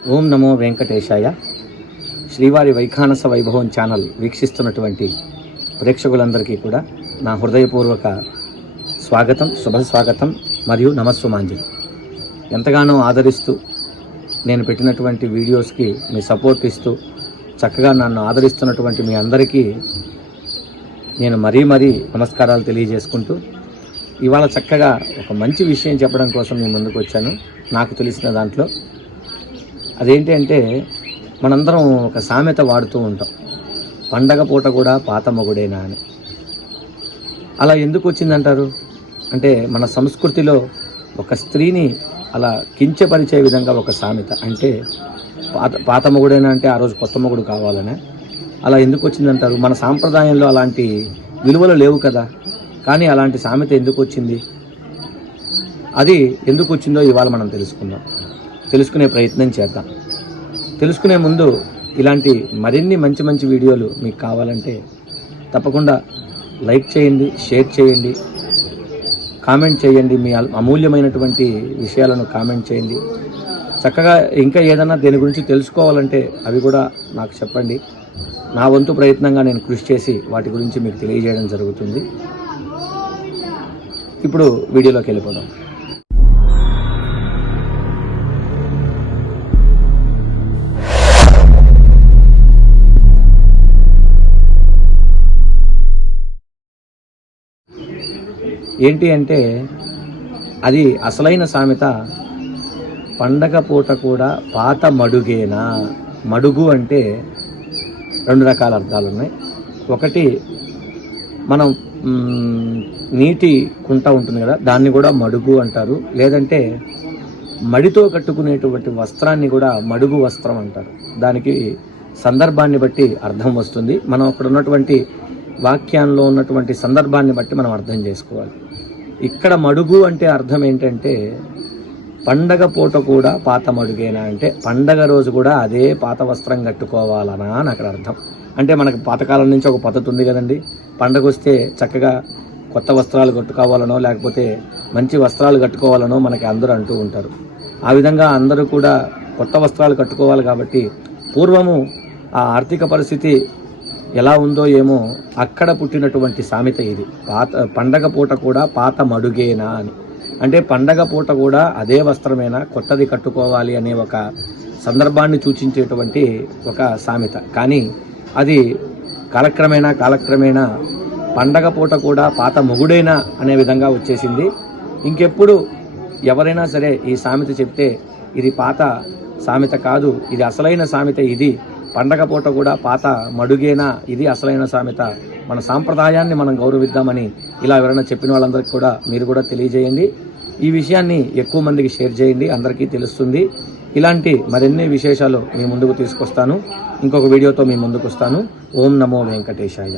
ఓం నమో వెంకటేశాయ. శ్రీవారి వైఖానస వైభవం ఛానల్ వీక్షిస్తున్నటువంటి ప్రేక్షకులందరికీ కూడా నా హృదయపూర్వక స్వాగతం, శుభ స్వాగతం మరియు నమస్సుమాంజలి. ఎంతగానో ఆదరిస్తూ నేను పెట్టినటువంటి వీడియోస్కి మీ సపోర్ట్ ఇస్తూ చక్కగా నన్ను ఆదరిస్తున్నటువంటి మీ అందరికీ నేను మరీ నమస్కారాలు తెలియజేసుకుంటూ ఇవాళ చక్కగా ఒక మంచి విషయం చెప్పడం కోసం నేను ముందుకు వచ్చాను. నాకు తెలిసిన దాంట్లో అదేంటి అంటే, మనందరం ఒక సామెత వాడుతూ ఉంటాం, పండగ పూట కూడా పాత మొగుడేనా అని. అలా ఎందుకు వచ్చిందంటారు అంటే, మన సంస్కృతిలో ఒక స్త్రీని అలా కించపరిచే విధంగా ఒక సామెత. అంటే పాత మొగుడేనా అంటే ఆ రోజు కొత్త మొగుడు కావాలనే అలా ఎందుకు వచ్చిందంటారు? మన సాంప్రదాయంలో అలాంటి విలువలు లేవు కదా. కానీ అలాంటి సామెత ఎందుకు వచ్చింది, అది ఎందుకు వచ్చిందో ఇవాళ మనం తెలుసుకునే ప్రయత్నం చేద్దాం. తెలుసుకునే ముందు ఇలాంటి మరిన్ని మంచి వీడియోలు మీకు కావాలంటే తప్పకుండా లైక్ చేయండి, షేర్ చేయండి, కామెంట్ చేయండి. మీ అమూల్యమైనటువంటి విషయాలను కామెంట్ చేయండి. చక్కగా ఇంకా ఏదైనా దేని గురించి తెలుసుకోవాలంటే అవి కూడా నాకు చెప్పండి. నా వంతు ప్రయత్నంగా నేను కృషి చేసి వాటి గురించి మీకు తెలియజేయడం జరుగుతుంది. ఇప్పుడు వీడియోలోకి వెళ్ళిపోదాం. ఏంటి అంటే, అది అసలైన సామెత పండగ పూట కూడా పాత మడుగేనా. మడుగు అంటే రెండు రకాల అర్థాలు ఉన్నాయి. ఒకటి, మనం నీటి కుంట ఉంటుంది కదా, దాన్ని కూడా మడుగు అంటారు. లేదంటే మడితో కట్టుకునేటువంటి వస్త్రాన్ని కూడా మడుగు వస్త్రం అంటారు. దానికి సందర్భాన్ని బట్టి అర్థం వస్తుంది. మనం అక్కడ ఉన్నటువంటి వాక్యాల్లో ఉన్నటువంటి సందర్భాన్ని బట్టి మనం అర్థం చేసుకోవాలి. ఇక్కడ మడుగు అంటే అర్థం ఏంటంటే, పండగ పూట కూడా పాత మడుగేనా అంటే పండగ రోజు కూడా అదే పాత వస్త్రం కట్టుకోవాలనా అని అక్కడ అర్థం. అంటే మనకు పాతకాలం నుంచి ఒక పద్ధతి ఉంది కదండి, పండగ వస్తే చక్కగా కొత్త వస్త్రాలు కట్టుకోవాలనో లేకపోతే మంచి వస్త్రాలు కట్టుకోవాలనో మనకి అందరూ అంటూ ఉంటారు. ఆ విధంగా అందరూ కూడా కొత్త వస్త్రాలు కట్టుకోవాలి. కాబట్టి పూర్వము ఆ ఆర్థిక పరిస్థితి ఎలా ఉందో ఏమో అక్కడ పుట్టినటువంటి సామెత ఇది. పండగ పూట కూడా పాత మడుగేనా అని. అంటే పండగ పూట కూడా అదే వస్త్రమేనా, కొత్తది కట్టుకోవాలి అనే ఒక సందర్భాన్ని సూచించేటువంటి ఒక సామెత. కానీ అది కాలక్రమేణా పండగ పూట కూడా పాత మొగుడేనా అనే విధంగా వచ్చేసింది. ఇంకెప్పుడు ఎవరైనా సరే ఈ సామెత చెప్తే ఇది పాత సామెత కాదు, ఇది అసలైన సామెత, ఇది పండగ పూట కూడా పాత మడుగేనా, ఇది అసలైన సామెత, మన సాంప్రదాయాన్ని మనం గౌరవిద్దామని ఇలా ఎవరైనా చెప్పిన వాళ్ళందరికీ కూడా మీరు కూడా తెలియజేయండి. ఈ విషయాన్ని ఎక్కువ మందికి షేర్ చేయండి, అందరికీ తెలుస్తుంది. ఇలాంటి మరిన్ని విశేషాలు మీ ముందుకు తీసుకొస్తాను. ఇంకొక వీడియోతో మీ ముందుకు వస్తాను. ఓం నమో వెంకటేశాయ.